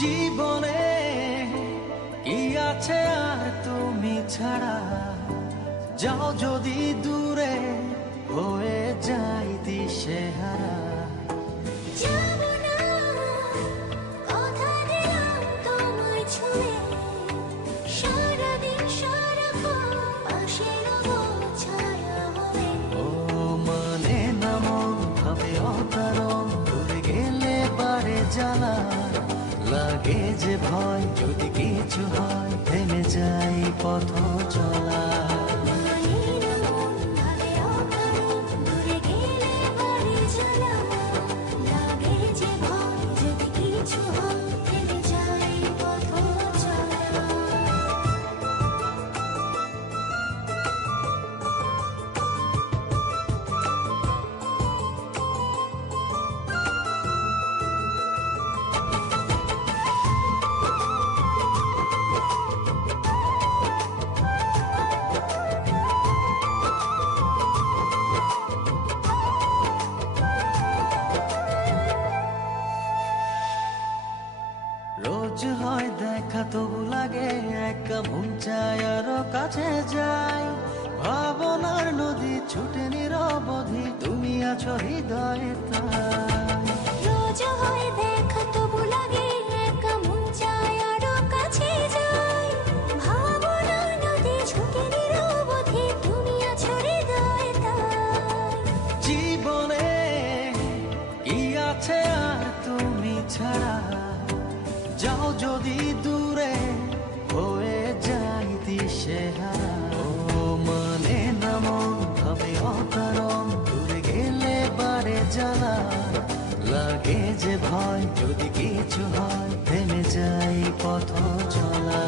জীবনে কি আছে আর তুমি ছাড়া, যাও যদি দূরে হয়ে যাই দিশেহারা। ও মানে না মন ভাবে অকারণ, দূরে গেলে বারে জ্বালা লাগে যে ভয়, যদি কিছু হয় থেমে যাই পথ চলা। রোজ হয় দেখা তবু লাগে একা, মন চায় আরো কাছে যাই। ভাবনার নদী ছুটে নিরবধি, তুমি আছো হৃদয়ে তাই। রোজ হয় দেখা তবু লাগে একা, মন চায় আরো কাছে যাই। ভাবনার নদী ছুটে নিরবধি, তুমি আছো হৃদয়ে তাই। জীবনে কি আছে আর তুমি ছাড়া, যাও যদি দূরে হয়ে যাই দিশেহারা। ও মানে না মন ভাবে অকারণ, দূরে গেলে বারে জ্বালা লাগে যে ভয়, যদি কিছু হয় থেমে যাই পথ চলা।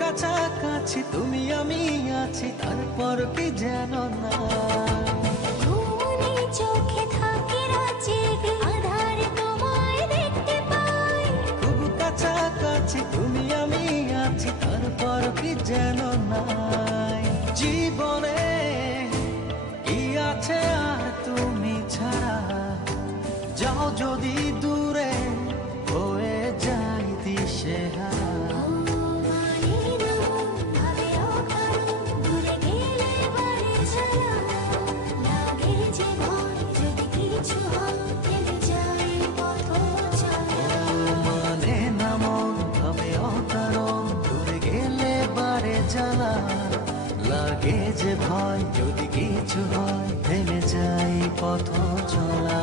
কাছাকাছি তুমি আমি আছি, তারপর কি যেন না। ঘুমনে চোখে থাকে রাত জেগে, আধারে তোমায় দেখতে পাই। খুব কাছাকাছি তুমি আমি আছি, তারপর কি যেন নাই। জীবনে কি আছে আর তুমি ছাড়া, যাও যদি দূরে হয়ে যাই দিশেহারা। জ্বালা লাগে যে ভয়, যদি কিছু হয় থেমে যাই পথ চলা।